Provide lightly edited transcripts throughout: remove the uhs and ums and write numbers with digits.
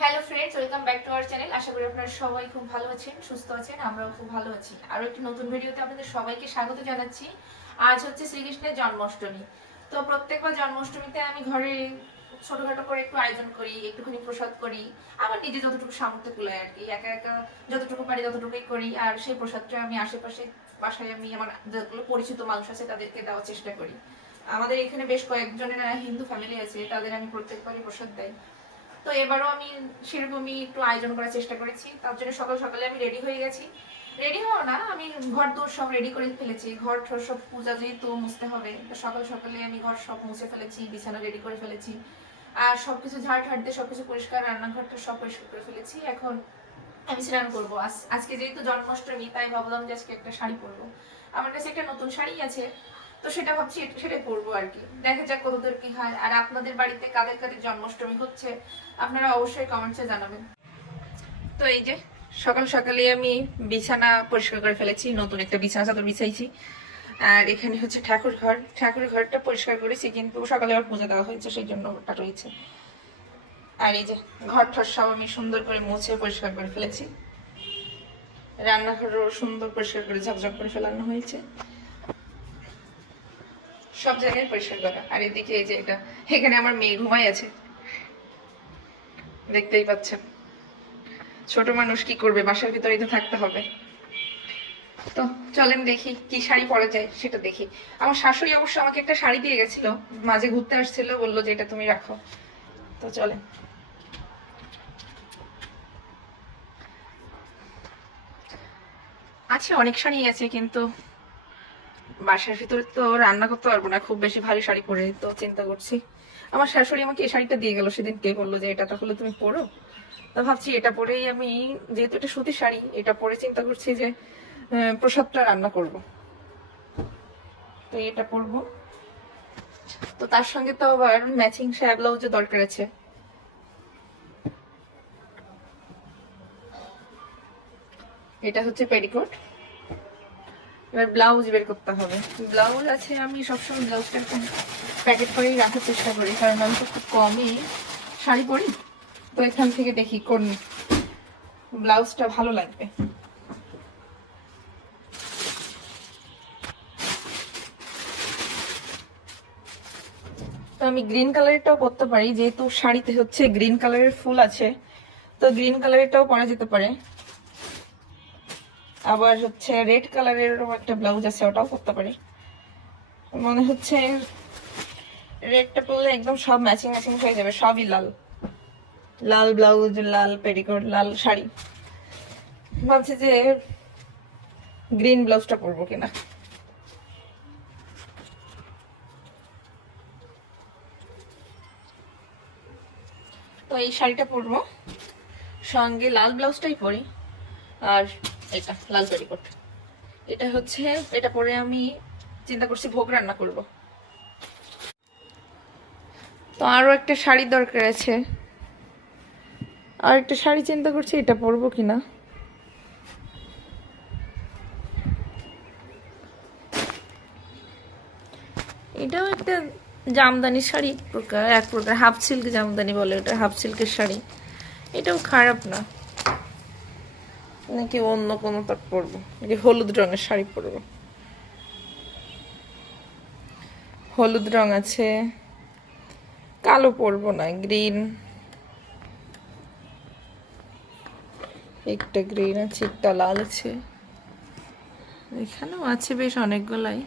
Hello friends, welcome back to our channel. আশা করি আপনারা সবাই খুব ভালো আছেন, সুস্থ আছেন। আমরাও খুব ভালো আছি। আরও একটি নতুন ভিডিওতে আপনাদের সবাইকে স্বাগত জানাচ্ছি। আজ হচ্ছে শ্রীকৃষ্ণের জন্মাষ্টমী। তো প্রত্যেকবার জন্মাষ্টমীতে আমি ঘরে ছোটখাটো করে একটু আয়োজন করি, একটুখানি প্রসাদ করি। আমার নিজে যতটুকু সামর্থ্য কুলায় আর কি, একা একা যতটুকু পারি ততটুকুই করি। আর সেই প্রসাদটা আমি আশেপাশে বাসায় আমি আমার যতগুলো পরিচিত মানুষ আছে তাদেরকে দেওয়ার চেষ্টা করি। আমাদের এখানে বেশ কয়েকজনের হিন্দু ফ্যামিলি আছে, তাদের আমি প্রত্যেকবারই প্রসাদ দেই। তো এবারও আমি সেরকমই একটু আয়োজন করার চেষ্টা করেছি। তার জন্য সকাল সকালে আমি রেডি হয়ে গেছি। রেডি হওয়া না, আমি ঘর দোর সব রেডি করে ফেলেছি। ঘর ঠর সব পূজা যেহেতু মুছতে হবে, তো সকাল সকালে আমি ঘর সব মুছে ফেলেছি, বিছানা রেডি করে ফেলেছি। আর সবকিছু ঝাড় ঠাড় দিয়ে সবকিছু পরিষ্কার, রান্নাঘরটা সব পরিষ্কার করে ফেলেছি। এখন আমি স্নান করবো। আজকে যেহেতু জন্মাষ্টমী, তাই ভাবলাম যে আজকে একটা শাড়ি পরবো। আমার কাছে একটা নতুন শাড়ি আছে, তো সেটা ভাবছি সেটাই পরবো আর কি। দেখা যাক কতদূর কি হয়। আর আপনাদের বাড়িতে কাদের কাদের জন্মাষ্টমী হচ্ছে আপনারা অবশ্যই কমেন্টসে জানাবেন। তো এই যে সকাল সকালে আমি বিছানা পরিষ্কার করে ফেলেছি, নতুন একটা বিছানা চাদর বিছাইছি। আর এখানে হচ্ছে ঠাকুর ঘরটা পরিষ্কার করেছি, কিন্তু সকালে আবার পূজা দেওয়া হয়েছে, সেই জন্য ওটা রয়েছে। আর এই যে ঘর ঠর সব আমি সুন্দর করে মুছে পরিষ্কার করে ফেলেছি। রান্নাঘরও সুন্দর পরিষ্কার করে ঝকঝক করে ফেলানো হয়েছে, সব জায়গায় পরিষ্কার করা। আর এদিকে এই যে এখানে আমার মেয়ে ঘুমাই আছে, দেখতেই পাচ্ছেন। ছোট মানুষ কি করবে, বাসার ভিতরেই তো থাকতে হবে। তো চলেন দেখি কি শাড়ি পরা যায় সেটা দেখি। আমার শাশুড়ি অবশ্য আমাকে একটা শাড়ি দিয়ে গেছিল, মাঝে ঘুরতে আসছিল, বললো যে এটা তুমি রাখো। তো চলেন। আছে অনেক শাড়ি আছে, কিন্তু বাসার ভিতরে তো রান্না করতে পারবো না খুব বেশি ভারী শাড়ি পরে। তো চিন্তা করছি, আমার শাশুড়ি আমাকে এই শাড়িটা দিয়ে গেল সেদিন, কে বললো যে এটা তাহলে তুমি পরো। তো ভাবছি এটা পরেই আমি, যেহেতু এটা সুতির শাড়ি, এটা পরে চিন্তা করছি যে প্রসাদটা রান্না করব। তো এটা পরবো। তো তার সঙ্গে তো আবার ম্যাচিং সায়া ব্লাউজের দরকার আছে। এটা হচ্ছে পেটিকোট। এবার ব্লাউজ বের করতে হবে। ব্লাউজ আছে, আমি সবসময় ব্লাউজটা এরকম প্যাকেট করেই রাখার চেষ্টা করি, কারণ আমি তো খুব কমই শাড়ি পরি। তো এখান থেকে দেখি কোন ব্লাউজটা ভালো লাগবে। তো আমি গ্রিন কালারেরটাও পরতে পারি, যেহেতু শাড়িতে হচ্ছে গ্রিন কালারের ফুল আছে, তো গ্রিন কালারেরটাও পরা যেতে পারে। আবার হচ্ছে রেড কালারেরও একটা ব্লাউজ আছে, ওটাও পরতে পারি। মনে হচ্ছে রেডটা পরলে একদম সব ম্যাচিং ম্যাচিং হয়ে যাবে, সবই লাল। লাল ব্লাউজ, লাল পেটিকোট, লাল শাড়ি। ভাবছি যে গ্রিন ব্লাউজটা পরবো কিনা। তো এই শাড়িটা পরবো, সঙ্গে লাল ব্লাউজটাই পরি। আর এটা লাল পেটিকোট, এটা হচ্ছে, এটা পরে আমি চিন্তা করছি ভোগ রান্না করব। তো আরো একটা শাড়ি দরকার আছে, আর একটা শাড়ি চিন্তা করছি এটা পরবো কিনা। এটাও একটা জামদানি শাড়ি, এক প্রকার হাফ সিল্ক জামদানি বলে ওটা, হাফ সিল্কের শাড়ি। এটাও খারাপ না, নাকি অন্য কোনো তার পরবো, নাকি হলুদ রঙের শাড়ি পরবো। হলুদ রং আছে, কালো পরবো না, গ্রিন। একটা গ্রিন আছে, একটা লাল আছে, এখানেও আছে বেশ অনেকগুলাই।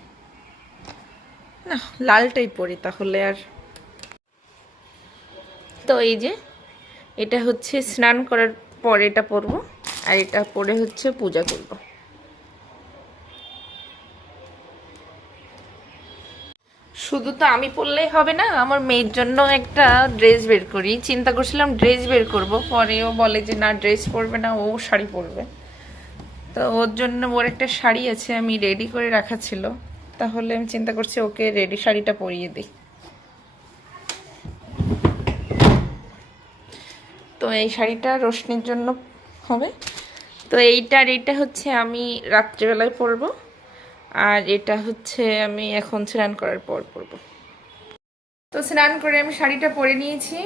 না, লালটাই পরি তাহলে। আর তো এই যে এটা হচ্ছে স্নান করার পর এটা পরবো, আর এটা পরে হচ্ছে পূজা করব। শুধু তো আমি পরলেই হবে না, আমার মেয়ের জন্য একটা ড্রেস বের করি। চিন্তা করছিলাম ড্রেস বের করব, পরেও বলে যে না ড্রেস পরবে না, ও শাড়ি পরবে। তো ওর জন্য ওর একটা শাড়ি আছে, আমি রেডি করে রাখা ছিল, তাহলে আমি চিন্তা করছি ওকে রেডি শাড়িটা পরিয়ে দিই। তো এই শাড়িটা রোশনির জন্য হবে। তো এইটা হচ্ছে আমি রাত্রিবেলায় পরবো, আর এটা হচ্ছে আমি এখন স্নান করার পর পরবো। তো স্নান করে আমি শাড়িটা পরে নিয়েছি,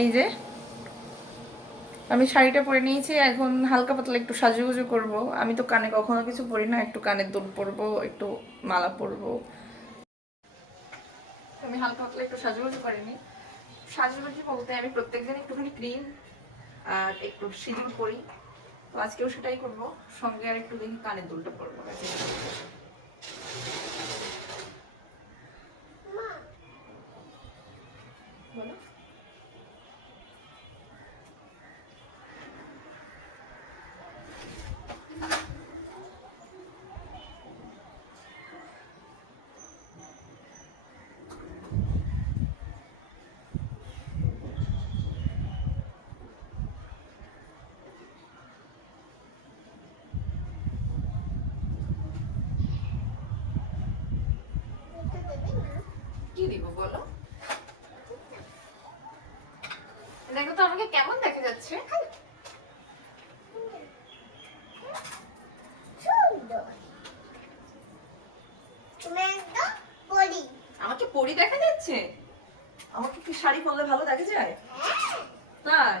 এই যে। আমি শাড়িটা পরে নিয়েছি, এখন হালকা পাতলা একটু সাজুগুজু করব। আমি তো কানে কখনো কিছু পরি না, একটু কানের দুল পরবো, একটু মালা পরবো। আমি হালকা পাতলা একটু সাজুগুজু করিনি। সাজুগুজু বলতে আমি প্রত্যেকদিন একটুখানি ক্রিম আর একটু সিঁদুর পরি, তো আজকেও সেটাই করবো। সঙ্গে আর একটু দেখি কানের দুলটা পরবো। বলো। কি দিব বলো? দেখো তো আমাকে কেমন দেখা যাচ্ছে। আমাকে পরি দেখা যাচ্ছে? আমাকে কি শাড়ি পরলে ভালো দেখা যায়? তাই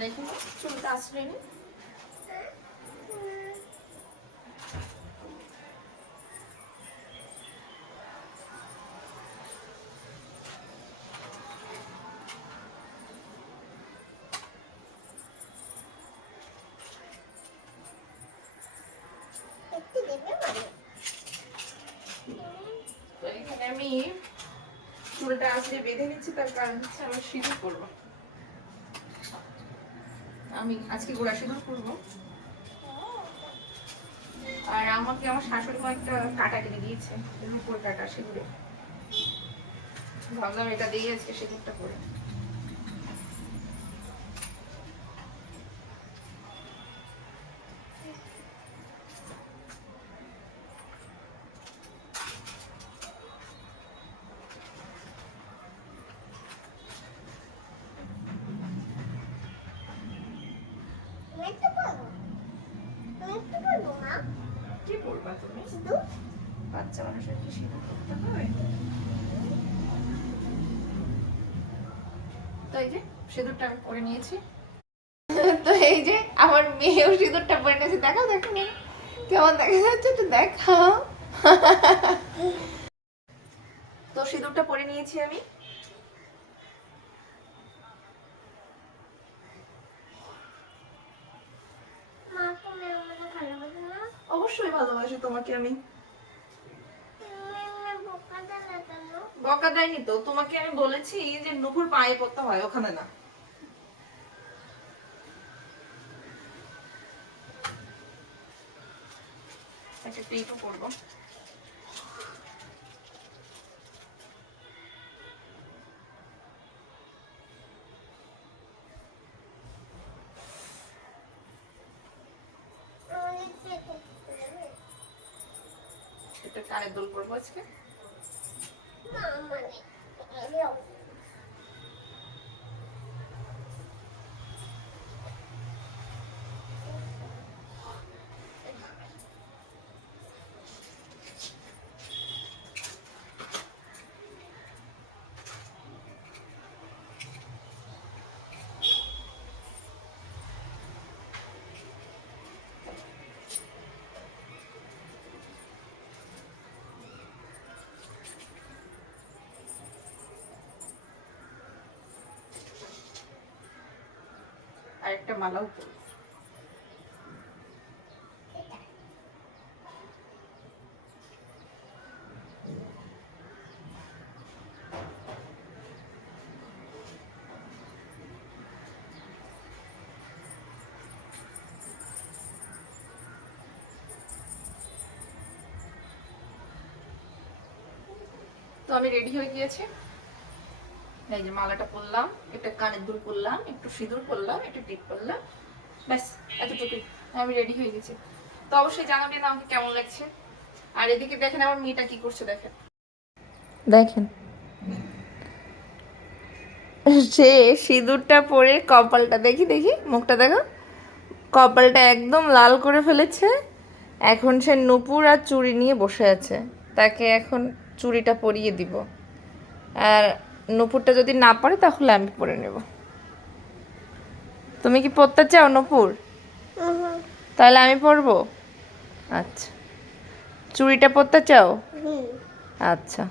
দেখি চুলটা আসলে নি। এখানে আমি চুলটা আসলে বেঁধে নিচ্ছি, তার কারণ হচ্ছে আমার সিঁদুর করবো। আমি আজকে গোড়া সিঁদুর করবো। আর আমাকে আমার শাশুড়ি মা একটা কাটা কিনে দিয়েছে, রূপোর কাটা, সিঁদুরে। ভাবলাম এটা দিয়ে আজকে সিঁদুরটা করে। কি পরবা তুমি? বাচ্চা মানুষের কি সিঁদুর করতে হবে? তো এই যে সিঁদুরটা আমি করে নিয়েছি। তো এই যে আমার মেয়েও সিঁদুরটা পরে নিয়েছে। দেখাও দেখো মেয়ে কেমন দেখা যাচ্ছে, একটু দেখাও। তো সিঁদুরটা পরে নিয়েছি আমি। অবশ্যই ভালোবাসি তোমাকে আমি। বকা দেয়নি তো, তোমাকে আমি বলেছি যে নুপুর পায়ে পড়তে হয়, ওখানে না। একটা ক্লিপও করবো। একটা কানের দুল করবো আজকে। আর একটা মালাও করবো। তো আমি রেডি হয়ে গিয়েছি। এই যে মালাটা পরলাম, একটা কানের দুল পরলাম, একটু সিঁদুর পরলাম, একটু টিপ পরলাম, ব্যাস এতটুকুই। আমি রেডি হয়ে গেছি। তো অবশ্যই জানাবেন আমাকে কেমন লাগছে। আর এদিকে দেখেন আমার মেয়েটা কি করছে, দেখেন দেখেন সে সিঁদুরটা পরে কপালটা দেখি দেখি, মুখটা দেখো, কপালটা একদম লাল করে ফেলেছে। এখন সে নুপুর আর চুড়ি নিয়ে বসে আছে। তাকে এখন চুড়িটা পরিয়ে দিব, আর নুপুরটা যদি না পারে তাহলে আমি পরে নেব। তুমি কি পড়তে চাও নূপুর? তাহলে আমি পরবো। আচ্ছা, চুড়িটা পরতে চাও? আচ্ছা।